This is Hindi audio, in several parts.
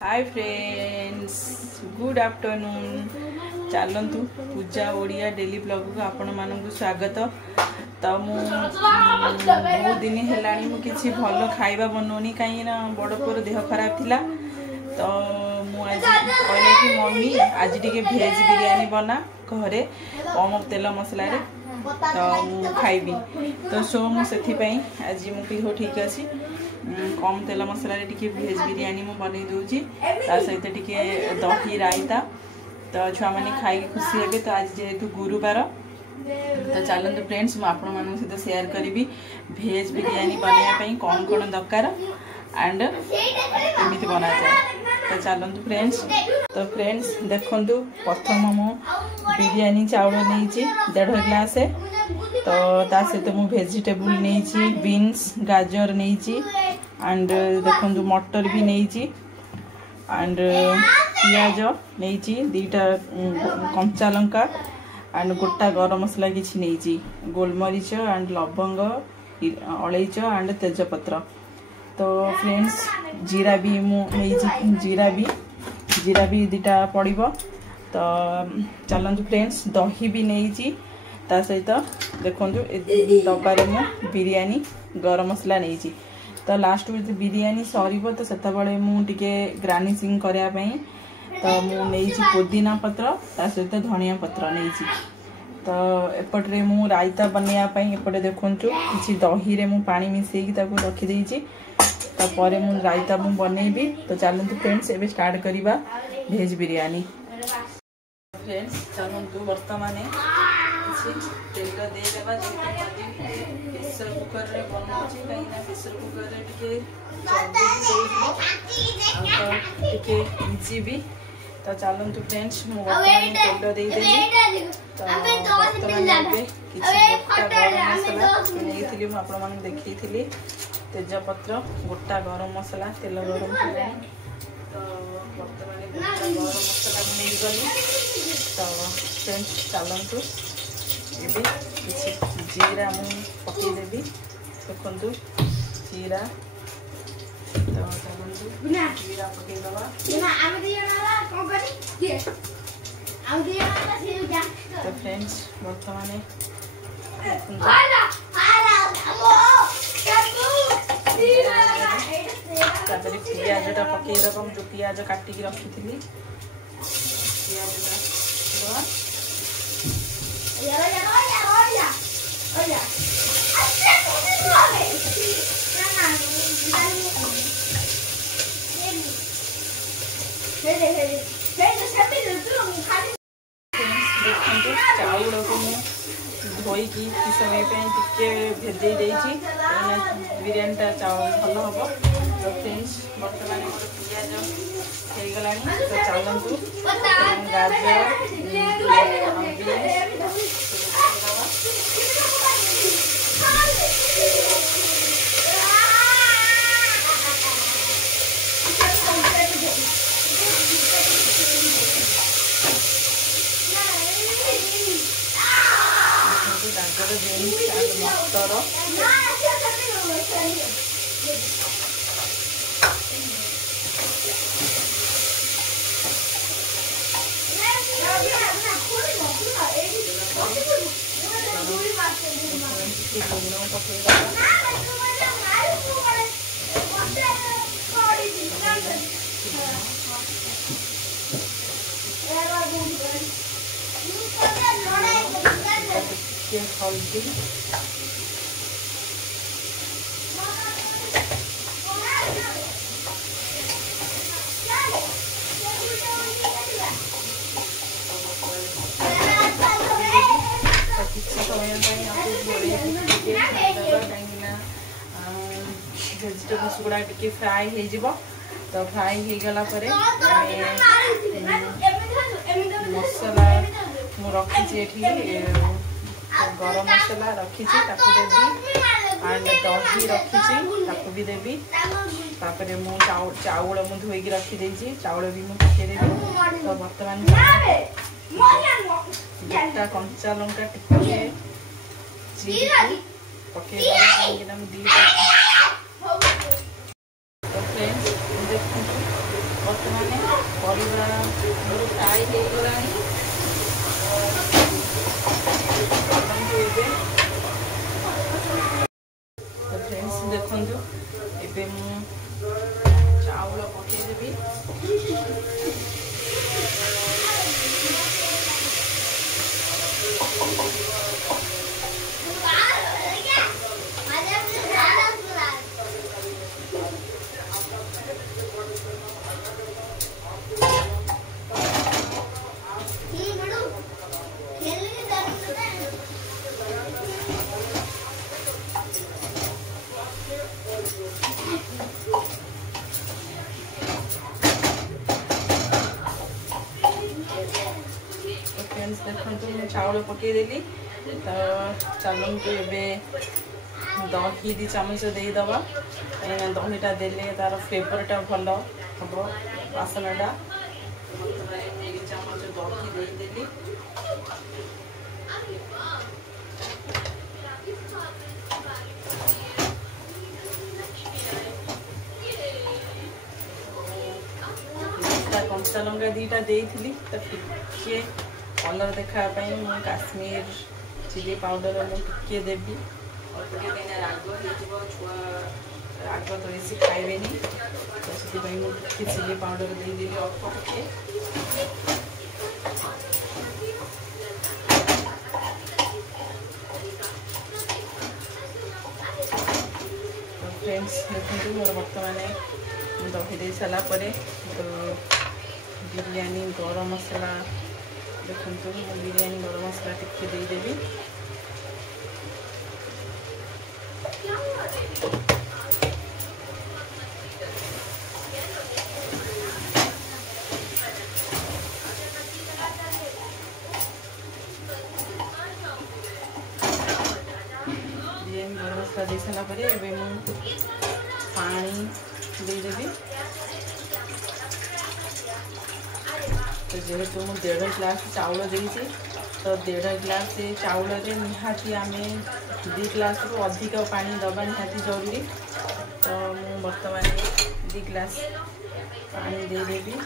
Hi friends, good afternoon. चलतु पूजा ओडिया डेली ब्लॉग को आपण मानक स्वागत। तो बहुत दिन है किसी भल खाइबा बनौनी कहीं बड़ पुर देह खराब थिला। तो मुझे कहले कि मम्मी आज टिके भेज बिरयानी बना घरे कम तेल मसला रे तो मु खाइबी। तो सो मुझे आज मुझे हो ठीक अच्छी कम तेल मसला टिके भेज बिरयानी मु बन दूची सहित टिके दही रायता। तो छुआ मैंने खाई खुशी हे। तो आज जेहेतु गुरुवार तो चलते फ्रेंड्स मुझे सहित शेयर करी भेज बिरयानी बनाई कौन कौन दरकार एंड केमी बना जाए। तो चलते फ्रेंड्स। तो फ्रेंड्स देखु प्रथम मु बिरयानी चाउल नहीं 1.5 ग्लास। तो ता सहित मु वेजिटेबल नहीं बीन्स गाजर नहीं एंड देखो मटर भी नहीं एंड पियाज नहीं 2टा कंचा लंका एंड गोटा गरम मसला किसी नहीं गोलमरीच एंड लवंग अलैच एंड तेजपत्र। तो फ्रेंड्स जीरा भी मुझे जीरा भी 2टा पड़ो। तो चलतु फ्रेंड्स दही भी नहीं ता सहित देखो डब्बारे मु बिरयानी गरम मसला नहीं। तो लास्ट में बिरयानी सर तो से मुझे गार्निशिंग करने तो मुझे पुदीना पत्र ता सहित धनिया पत्र नहीं। तो एपटे मु रायता बनवाई एपटे देखु किसी दही रे मु पानी मिसेकी रखीदे। तो मु रायता मु बनैबी। तो चलते फ्रेंड्स एबे स्टार्ट करिबा भेज बिरयानी। फ्रेंड्स चलतु बर्तमान तेल देदेबा प्रेसर कुकर रे बनाऊँ कहीं प्रेसर कुकर रे टिके इजी भी। तो चलतु फ्रेंड्स मु बर्तमान तेल देदेली। तो बर्तमान नहीं मुझे देखी तेजपत्र गोटा गरम मसला तेल गरम है। तो बर्तमान गोटा गरम मसला नहीं गली। तो फ्रेंड्स चलतु ये किसी जीरा मुझे पकईदेवी देखु जीरा। तो चलतु जीरा पकईदबा। तो फ्रेंड्स बर्तमान पियाजटा पकईदबा जो पियाज काटिकी रखी थी चाउल को धोईकी कि समय भेजे बिरयानीटा चाउल भल हम। तो फ्रेंड्स बर्तमान पियाज हो गला। तो चलतु गाजर गाजर बीन्स एंड मटर हल्दी किसी समय कहीं वेजिटेबल्स गुड़ा टे फ्राए हो। तो फ्राए हो गला मसला मु रखी गरम मसला रखी देवी एंड दही रखी भी देवी। तापर मु चाउल मु धोईक रखीदे चाउल भी मुझे पकईदेवी। तो बर्तमान गोटा कंचा लंका टिके पकईदेवी। तो फ्रेंड्स देखो बर्तमान परिवा फ्राई हो गला फ्रेंड्स देखु एबे मु चाउल पकईदेवी देखो चाउल पकईदेली तो चलतु ए दही 2 चामच देदबा दहीटा देले तार फ्लेवरटा भल हम बासनाटा 2 चामच दही देदेली कंचा लंका 2टा देती तो टिके कलर देखापी मु काश्मीर चिली पाउडर मुझे देवी राग छुआ राग तो बेसी खाइबे तो से चिली पाउडर देदेली अल्प टे फ्रेंड्स देखो मोर बर्तमान दही दे सारापर तो बिरयानी गरम मसला देखो बिरयानी गरम मसला टिके देदेवी बिरयानी गरम मसला दे सारापर पानी देदेवी तो जेहेतु मुझे 1.5 ग्लास चाउल देती तो 1.5 ग्लास चाउल निहाती आम 2 ग्लास रु अधिक पानी दबा निहाती जरूरी तो मुझे बर्तमान 2 ग्लास पानी देदेवी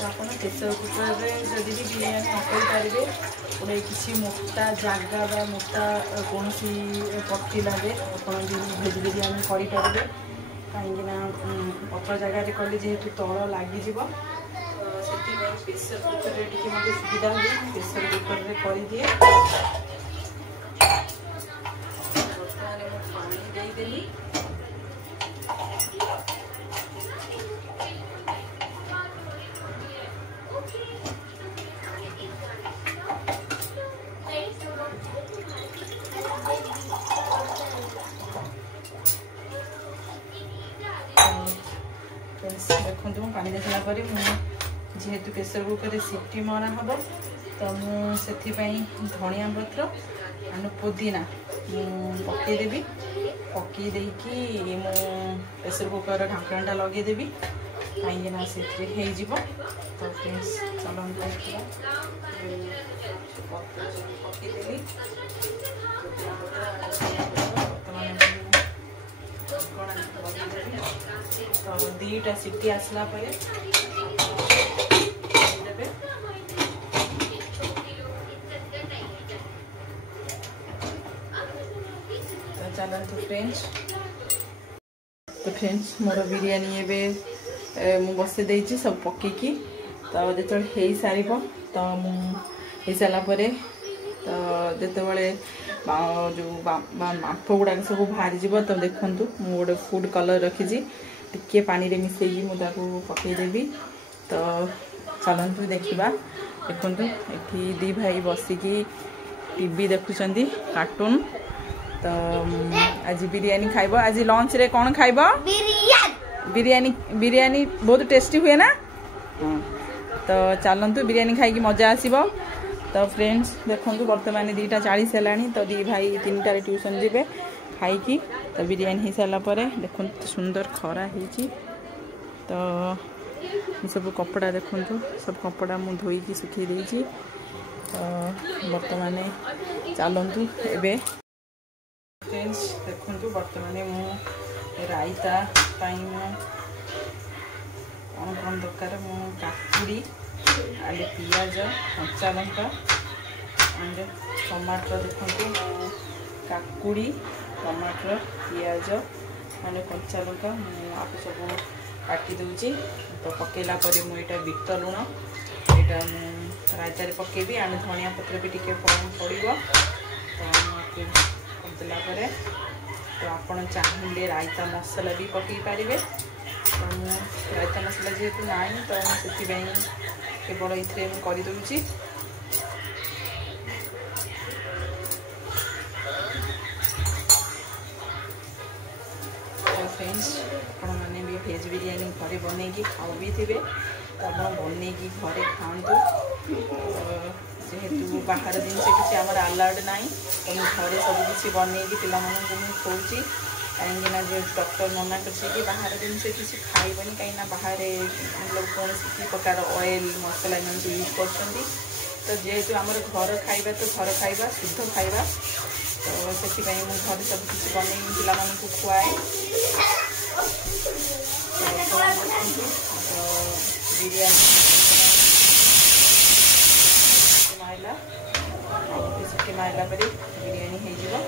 तो आप प्रेसर कुकर में जदि भी बिरयानी नकई पारे गोटे किसी मोटा जगह बा मोटा कौन पट्टी लगे भेज बिरयानी करेंगे कहीं पत्र जगार कले जेहेतु तल लगे से प्रेसर कुकर में मत सुविधा हुए प्रेसर कुकर में कर दिए बर्तमान पानी देदेली देखो पानी दे सारापर जेहेतु प्रेसर कुकर सीटी मरा हम तो मुझे धनिया पत्र आनु पुदीना पकईदेवी पकईदे मु प्रेसर कुकर ढाकणटा लगेदेवी कहीं से तो फ्रेंड्स चलते पकईदेवी तो 2टा सीटी आसला चलते फ्रेंड्स मोर बिरयानी मु बसे देती सब पकईकी तो जो हो सार तो मुझे सारापर तो जिते जो बांफ गुड़ाक सब बाहरी तो देखु गोटे फूड कलर रखी टिके पानी रे मिसेगी मुझे पकईदेवी तो चलतु देखा देखु ये 2 भाई बसिकी टीवी देखुं कार्टून तो आज बिरयानी खाइब आज लंच रे कौन खाइब बिरयानी बिरयानी बहुत टेस्टी हुए ना तो चलतु बिरयानी खाई मजा आसीबो तो फ्रेंड्स देखो बर्तमान 2:40 है तो 2 भाई 3टार ट्यूशन जीवे खाई तो बिरयानी हो सारापर देखो सुंदर खरा हो तो सब कपड़ा देखो सब कपड़ा मुझे धोईकी सुखी देती बर्तमान चलतु एबे फ्रेंड्स देखु बर्तमान मु रायता कौन कौन दरकार मु काकुड़ी आलू पियाज कंचा लंका एंड टमाटर देखु काकुड़ी टमाटर पियाज मैंने कंचा लंका आपको सब काटी दूची तो पकेला पर मुझे बीट लुण यहाँ रायतार पकेबी आने धनिया पत्र भी टिके पड़ो तो करदेला तो आपड़ चाहिए रायता मसला भी पकई पारे तो रायता मसला जेहेतु ना तो से केवल ये करदे फ्रेंड्स आपण मैंने भी भेज बिरियानी घरे बनईकी खाऊ भी थे तो आप बनईकी घरे खातु जेहेतु बाहर जिनस किसी आम अलाउड ना तो मुझे घरे सबकि बनईकी पिलाମାନଙ୍କୁ खुआऊँगी कहीं जे डॉक्टर मना कर बाहर जिनस किसी खाइबनी कहीं बाहर मतलब कौन प्रकार ऑयल मसला यूज कर तो जेहेतु आम घर खाइबा तो घर खाइबा शुद्ध खाइबा तो से घर सब किसी बनई पिलाମାନଙ୍କୁ खुआए बिरयानी माइला सिटी माइला पर बिरयानी हो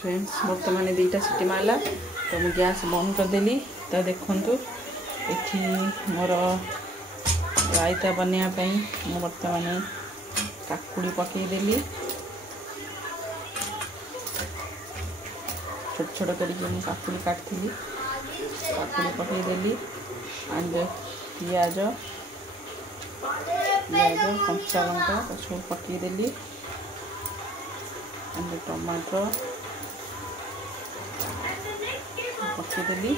फ्रेंड्स बर्तमान दुईटा सिटी मारला तो मुझे गैस बंद करदेली तो देखु ये मोर रायता बनवाई मुझे बर्तमान काकुड़ी पकईदेली छोट छोट करके काकुड़ी काटी काकुड़ी पकईदेली एंड पियाज कंचा लंका सब पकईदेली एंड टमाटर पकईदेली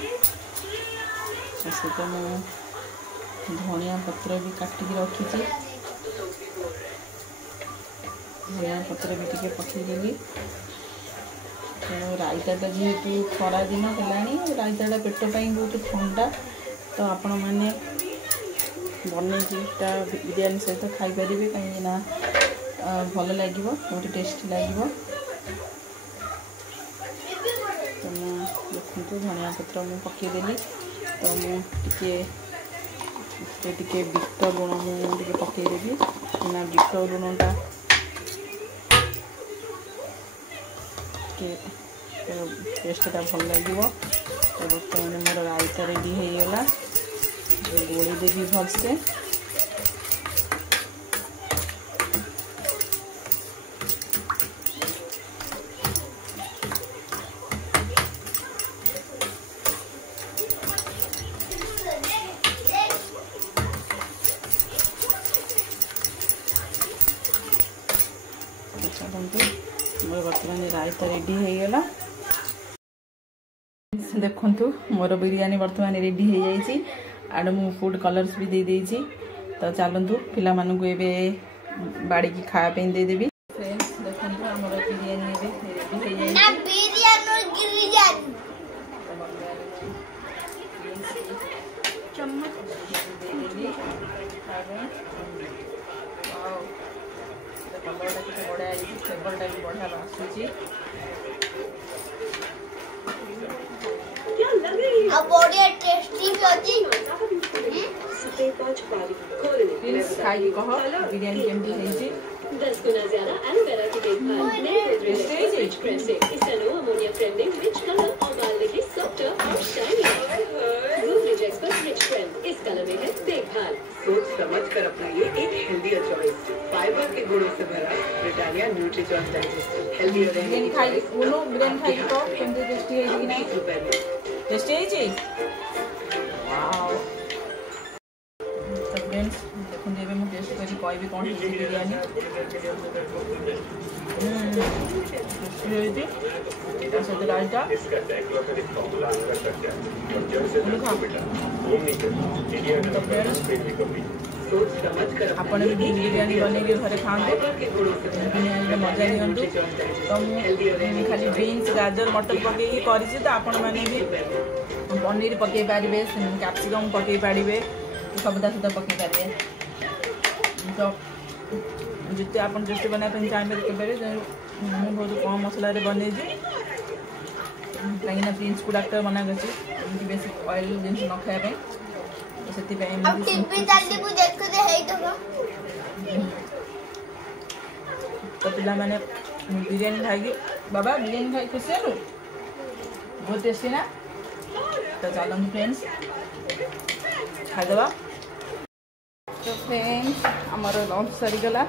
सहित मुझे धनिया पत्र भी काटिक रखी धनिया पत्र भी टिके पकईदेली तो रायताटा जेहेतु खरा दिन है रायताटा पेट पाई बहुत ठंडा तो आपण मैंने बनईटा बिरयानी सहित खाईपर कहीं भल लगे बहुत टेस्टी लगे तो देखो धनिया पत्र मुझे पकईदेली तो मुझे बीट लुण मुझे पकईदेवी ना बीट लुणटा टेस्टा भल लगे तो बर्तमान मोर रायता रेडी होगा गोली देवी भलसे मोर बर्तमान रायता रेडी होगा देखु मोर बिरयानी बर्तमान रेडी हो जाइए आड़ मु फूड कलर्स भी दे देइछि तो चलतु पिला मानू एबे बाड़ी की खाया देदेवी फ्रेंड्स देखु हमर बिरयानी एबे रेडी हो जाइए चम्मच दे देली कलरटा कितने बढ़िया आई फ्लेवरटा भी बढ़िया आसूची बढ़िया टेस्टी होती प्लीज खाई कह बिरयानी केमती होइछि 10 गुना ज्यादा एलोवेरा की देखभाल रिच प्रेसिंग इसका लो अमोनिया फ्रेंडिंग रिच कलर और बाल देखिए सॉफ्टर और shiny gluten expert rich cream इस कलर में है देखभाल सोच समझ कर अपनाइए एक हेल्दी चॉइस फाइबर के गुणों से भरा Britannia NutriChoice digestive healthy biryani खाई बोलो बिरयानी खाई तो केमती टेस्टी है कि नहीं टेस्टी है जी वाओ तो फ्रेंड्स देखो जेबे मु टेस्ट करी कहबी कोन बिरयानी टेस्टी रायता इसका टेक्नोलॉजी फॉर्मूला अंदर तक जाए और जैसे बेटा होम निकल इंडिया का रिकवरी सोच समझ कर ଆପଣ ବି ବିରିୟାନୀ ବନେଇକି ଘରେ ଖାଆନ୍ତୁ, ବିରିୟାନୀର ମଜା ନିଅନ୍ତୁ। ତ ମୁଁ ଖାଲି ବିନ୍ସ ଗାଜର ମଟର ପକେଇକି କରିଛି, ତ ଆପଣମାନେ ବି ପନିର ପକେଇ ପାରିବେ, କ୍ୟାପ୍ସିକମ୍ ପକେଇ ପାରିବେ, ସବୁ ତା ସହିତ ପକେଇ ପାରିବେ। ତ ଯେତେ ଆପଣ ଯେତେ ବନେଇବା ପାଇଁ ଚାହିଁବେ ଦେଖିପାରିବେ। ମୁଁ ବହୁତ କମ୍ ମସଲାରେ ବନେଇଛି, କାହିଁକିନା ପ୍ରିନ୍ସକୁ ଡାକ୍ତର ମନା କରିଛି ଏମିତି ବେଶୀ ଅଏଲ୍ ଜିନିଷ ନ ଖାଇବା ପାଇଁ, ତ ସେଥିପାଇଁ ତ ପିଲାମାନେ ବିରିୟାନୀ ଖାଇକି ବାବା ବିରିୟାନୀ ଖାଇ ଖୁସି ହେଲୁ, ବହୁତ ଟେଷ୍ଟି ନା। ତ ଚାଲନ୍ତୁ ଫ୍ରେଣ୍ଡସ୍ ଖାଇଦେବା। ତ ଫ୍ରେଣ୍ଡସ୍ ଆମର ଲଞ୍ଚ ସରିଗଲା,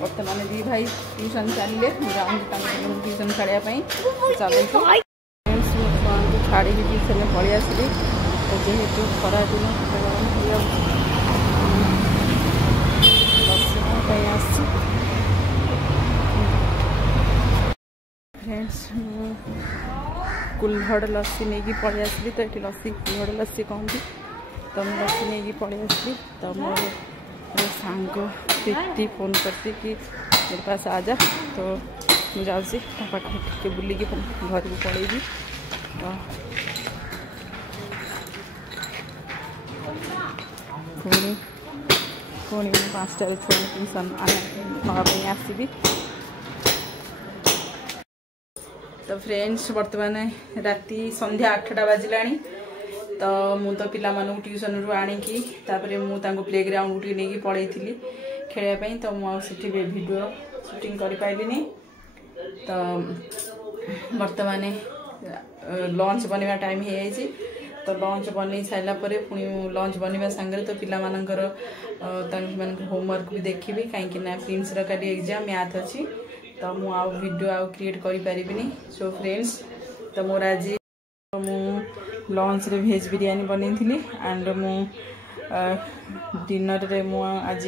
ବର୍ତ୍ତମାନ ଦି ଭାଇ ଟ୍ୟୁସନ୍ ଚାଲିଲେ, ମୁଁ ଯାଉଛି ତାଙ୍କୁ ଟ୍ୟୁସନ୍ ଛାଡ଼ିବା ପାଇଁ। ଚାଲନ୍ତୁ ଫ୍ରେଣ୍ଡସ୍ ମୁଁ ଛୁଆଙ୍କୁ ଛାଡ଼ିକି ଟ୍ୟୁସନ୍ରେ ପଳେଇ ଆସିଲି। ତ ଯେହେତୁ ଖରାଦିନ ଗରମ ହେଇଯାଉଛି, ବସିବା ପାଇଁ ଆସିଛି। फ्रेंड्स कुल्हड़ लस्सी नहीं पलि आसली, तो ये लस्सी कुल्हड़ लस्सी कहती, तो मैं लस्सी नहीं पलि आसली। तो मोर सांग प्रीति फोन करती कि मेरे पास आ जा, तो मुझे जाऊँगी पाखे टे बुलिकी घर को पलैबी। पुणी पुणी 5टार छुआ ट्यूशन नापी आसबि। तो फ्रेंड्स बर्तमान राति संध्या 8टा बाजिला, तो मु तो पिला मानू ट्यूशन रू आणिकी तापरे मु तांको प्ले ग्राउंड उठी नेकी पळैथिली खेलया, तो मुझे वीडियो शूटिंग कर पाइलिनी। तो बर्तमान लंच बनवा टाइम हो जाए, तो लंच बन सारा पुणी लंच बनवा सांगे तो पिला मानकर होमवर्क भी देखी कहीं प्रिंस काली एग्जाम मैथ अच्छी, तो मुझे आउ वीडियो आउ क्रिएट करि परिबिनी। सो फ्रेंड्स तो मोर आज मु लंच रे भेज बिरयानी बनी थी, एंड मु डिनर रे मु आज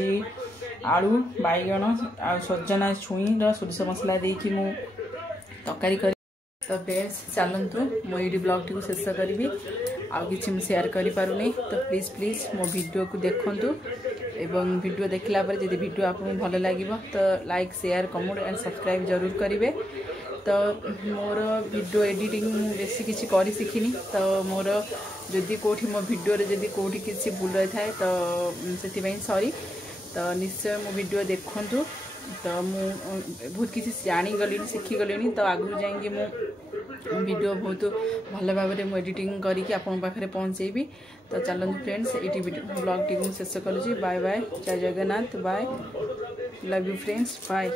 आलू बैगण आ सजना छुई सोरिष मसला देकी मु तकारी कर। तो फ्रेंड्स चलतु मुझे ब्लॉग टी शेष करी, आउ कि शेयर कर पारुनी, तो प्लीज प्लीज मो वीडियो को देखंतु, एवं वीडियो देखला पर यदि वीडियो आपको भल लगे तो like share comment and subscribe जरूर करेंगे। तो मोर वीडियो एडिटिंग बेसी किसी कर शिखिनी, तो मोर जदि कौटी मो वीडियो रे जदि कौटी किसी भूल रही थाए तो से सॉरी। तो निश्चय मो वीडियो देखंतु, तो मु बहुत किसी जानीगली शिखीगली, तो आगु जाएंगे मु वीडियो बहुत भल भाव में एडिटिंग करके आपन पाखे पहुँचेबी। तो चलते फ्रेंड्स ये ब्लॉग टी शेष करुँगी। बाय बाय, जय Jagannath, bye, love you friends, bye.